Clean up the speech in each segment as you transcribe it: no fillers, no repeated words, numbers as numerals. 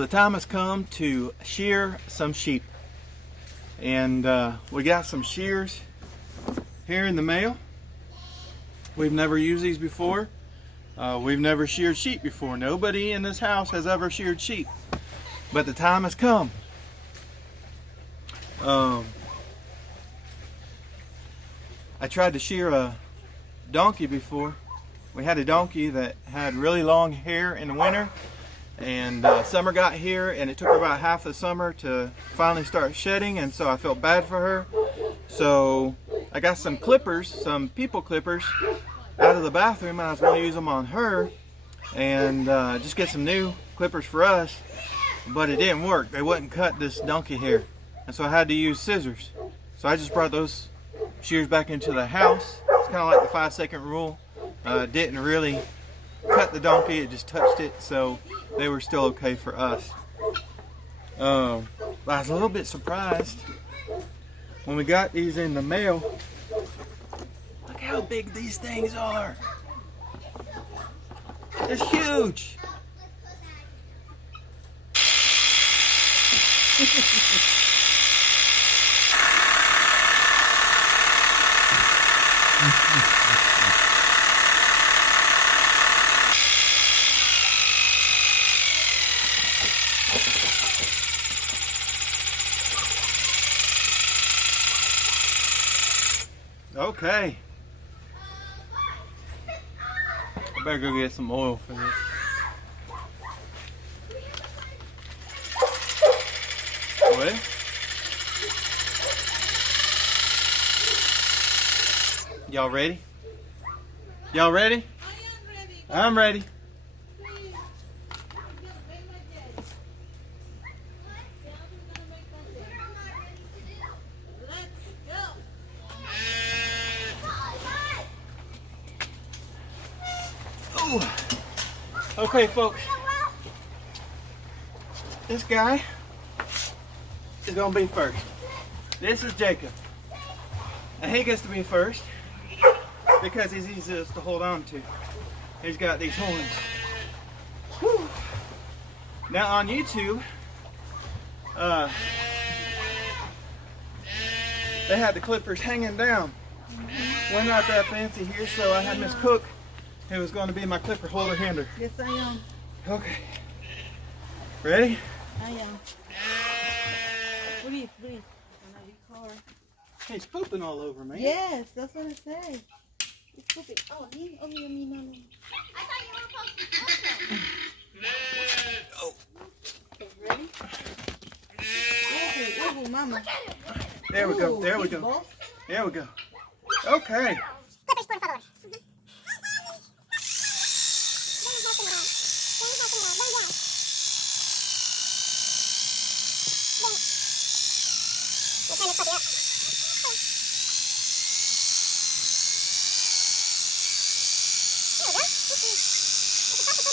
Well, the time has come to shear some sheep, and we got some shears here in the mail. We've never used these before. We've never sheared sheep before. Nobody in this house has ever sheared sheep, but the time has come. I tried to shear a donkey before. We had a donkey that had really long hair in the winter, and summer got here and it took her about half the summer to finally start shedding, and so I felt bad for her. So I got some clippers, some people clippers out of the bathroom, and I was going to use them on her and just get some new clippers for us, but it didn't work. They wouldn't cut this donkey hair, and so I had to use scissors. So I just brought those shears back into the house. It's kind of like the 5-second rule. Didn't really cut the donkey, it just touched it, so they were still okay for us. But I was a little bit surprised when we got these in the mail. Look how big these things are. It's huge. Okay. I better go get some oil for this. Well, y'all ready? Y'all ready? I'm ready. Okay, folks, this guy is gonna be first. This is Jacob, and he gets to be first because he's easiest to hold on to. He's got these horns. Whew. Now on YouTube, they had the clippers hanging down. We're not that fancy here, so I had Miss Cook, who was going to be my clipper holder hander. Yes, I am. Okay. Ready? I am. Breathe, breathe. He's pooping all over me. Yes, that's what I say. He's pooping. Oh, me. Oh, me. I thought you were supposed to Oh. Okay, ready? Wiggle, mama. There we go. Ooh, There we big go. boss. There we go. Okay.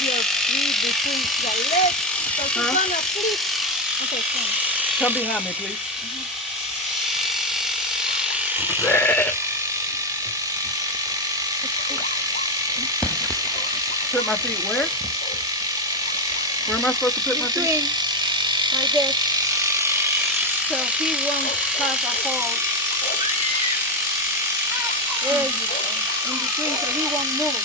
Yes, breathe between the legs. So she's gonna flip. Okay, come. Come behind me, please. Put my feet where? Where am I supposed to put my Between, feet? like this. So he won't have a hole. There you go. In between, so he won't move.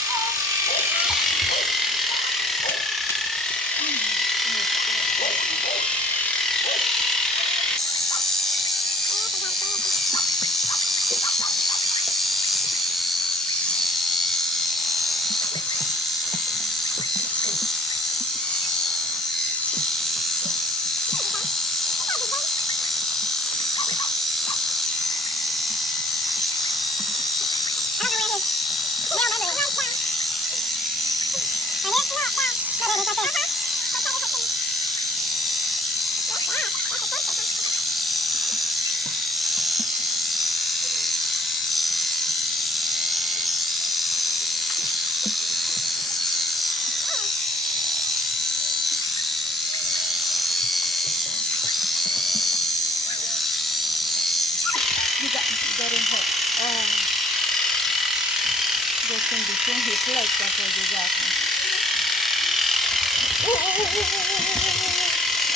Just in between his legs, that's what you got.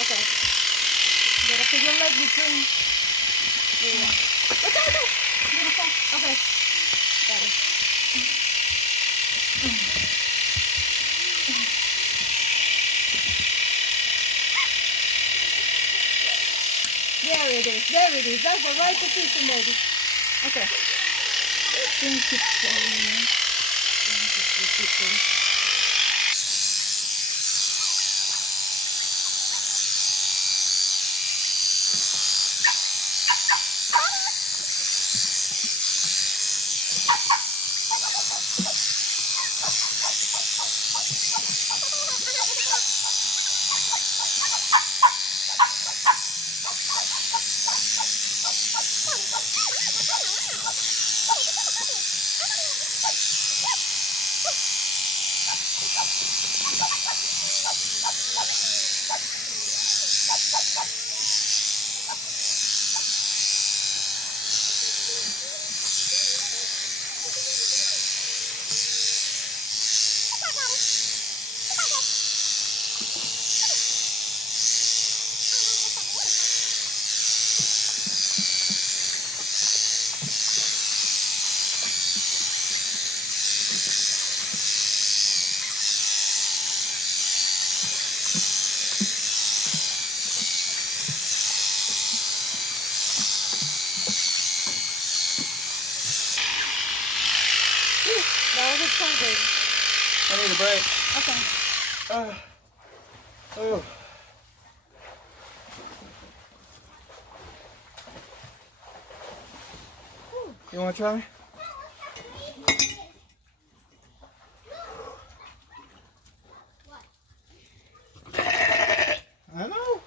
Okay. You gotta put your leg between. There you go. Watch out, watch out. You're gonna fall. Okay. Got it. There it is. There it is. That's the right position, baby. Okay. Things keep falling, man. Things keep falling. That was a fun game. I need a break. Okay. Oh. You want to try? I know.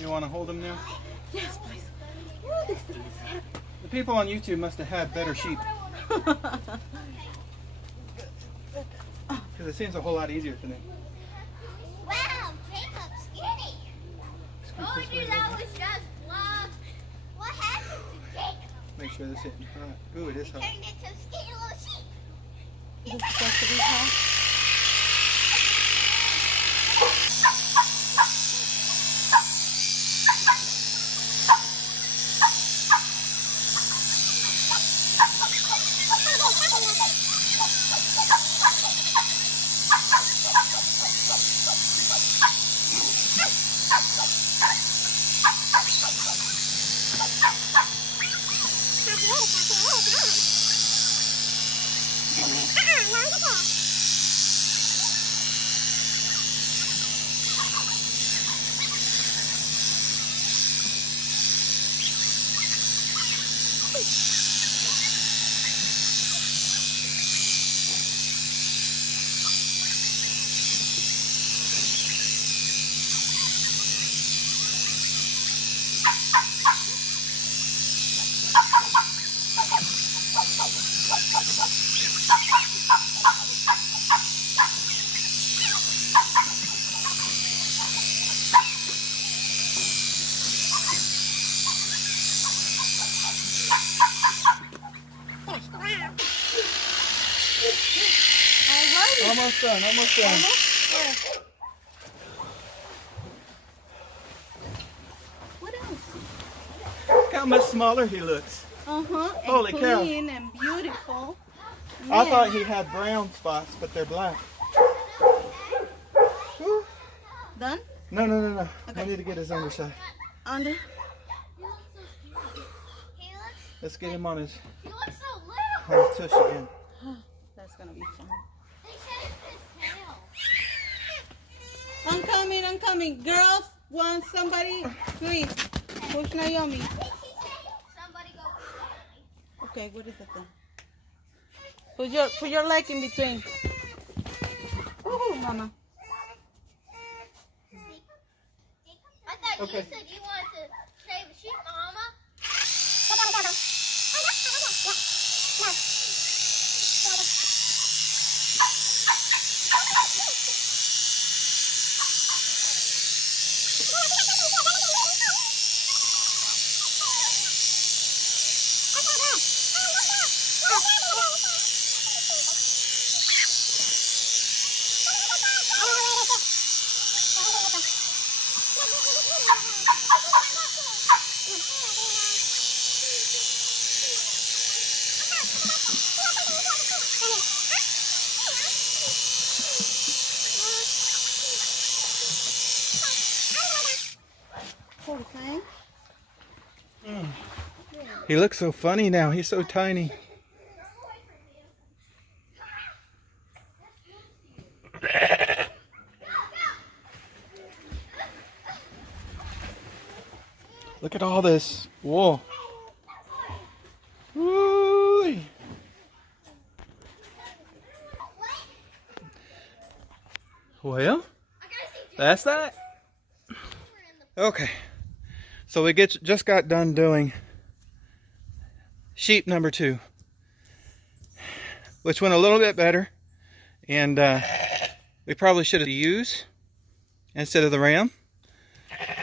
You want to hold them now? Yes, please. Ooh, this thing is heavy. The people on YouTube must have had better sheep. Because it seems a whole lot easier to me. Wow, Jacob's skinny. Oh, dude, that was just fluff. What happened to Jacob? Make sure this isn't hot. Ooh, it is hot. Turned into a skinny little sheep. This is supposed to be hot. Almost done, almost done. Almost? What else? Look how much smaller he looks. And Holy cow. clean and beautiful. I Man. thought he had brown spots, but they're black. Whew. Done? No, no, no, no. Okay. I need to get his underside. Under? You look so skinny. He looks, Let's get him on his he looks so little. tush again. That's gonna be fun. They said it's his tail. I'm coming, I'm coming. Girls, want somebody? Please, push Naomi. Somebody go with Okay, what is that then? Put your leg in between. Oh, mama. I thought Okay. you said you wanted to shave a sheep, Mama. Poor thing. He looks so funny now. He's so tiny. Look at all this wool. Woo! Well, that's that. Okay. So we just got done doing sheep number 2, which went a little bit better, and we probably should have used instead of the ram.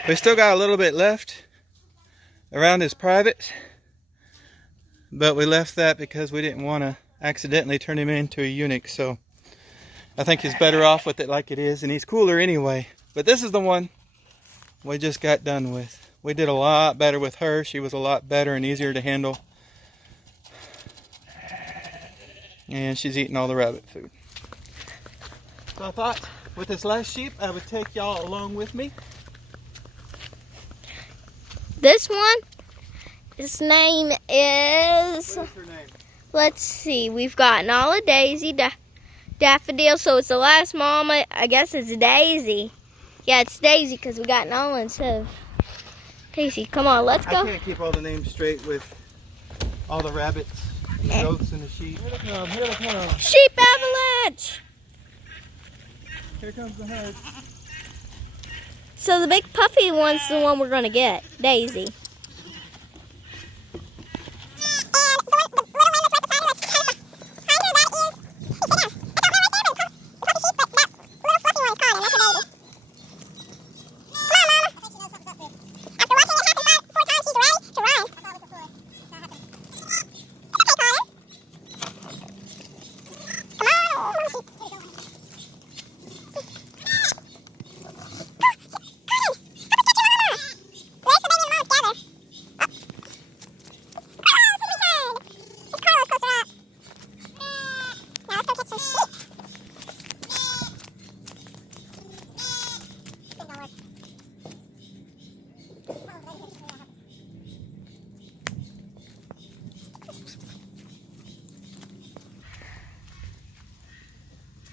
We still got a little bit left around his private, but we left that because we didn't want to accidentally turn him into a eunuch. So I think he's better off with it like it is, and he's cooler anyway. But this is the one we just got done with. We did a lot better with her. She was a lot better and easier to handle. And she's eating all the rabbit food. So I thought with this last sheep, I would take y'all along with me. This one, his name is, What is her name? let's see, we've got Nala, Daisy, Daffodil, so it's the last mama. I guess it's Daisy. Yeah, it's Daisy because we got Nala instead of Daisy. Come on, let's go. I can't keep all the names straight with all the rabbits, and the goats, and the sheep. Here they come, here they come. Sheep avalanche! Here comes the herd. So the big puffy one's the one we're going to get, Daisy.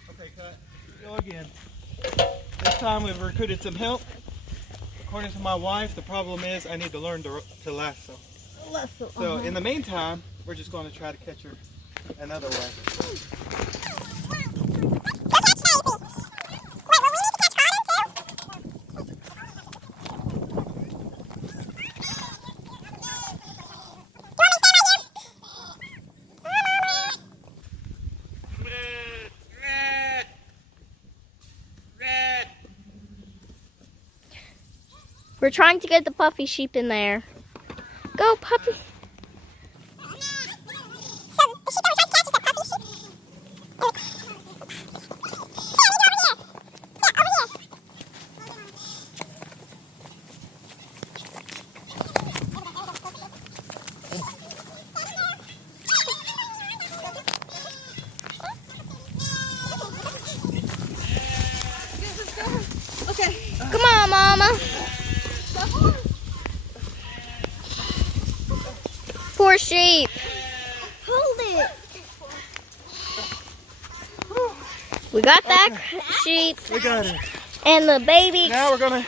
Okay, cut. Go again. This time we've recruited some help. According to my wife, the problem is I need to learn to lasso. So in the meantime, we're just going to try to catch her another way. We're trying to get the puffy sheep in there. Go, puppy. Okay. Come on, Mama. Poor sheep. Hold it. got that sheep We got her. and the baby. Now we're gonna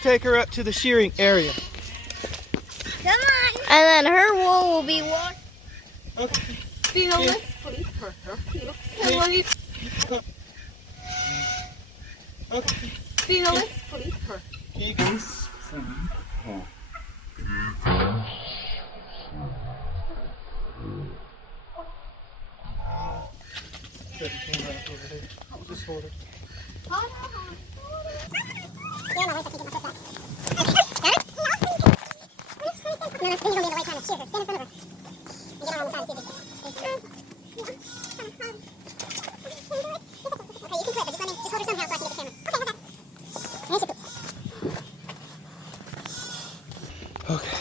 take her up to the shearing area. Come on. And then her wool will be washed. Okay. Tina, let's flip her. Flip. Okay. Tina, let's flip her. Set the camera up over there. Just hold it. Okay.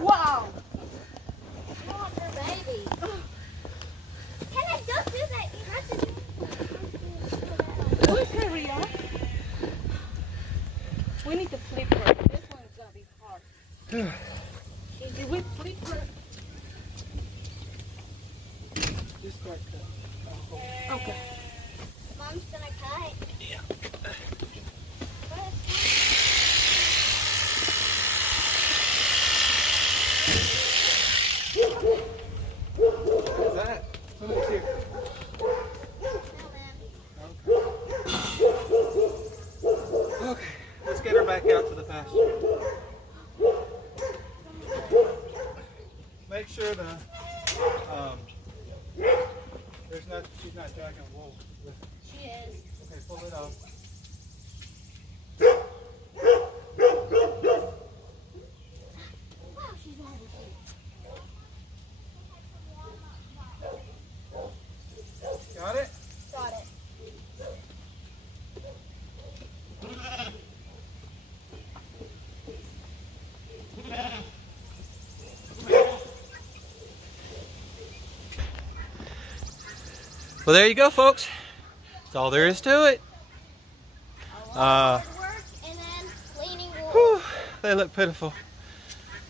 Wow. Where's Maria? We need to flip her. This one is gonna be hard. If we flip her. Just start cutting. Okay. Mom's gonna cut. Yeah. What's that? Somebody's here. Okay, let's get her back out to the pasture. Make sure there's not, she's not dragging wool with her. She is. Okay, pull it off. Got it? Got it. Well, there you go, folks. That's all there is to it. Hard work and then cleaning wool. Whew, they look pitiful,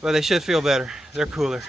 but they should feel better. They're cooler.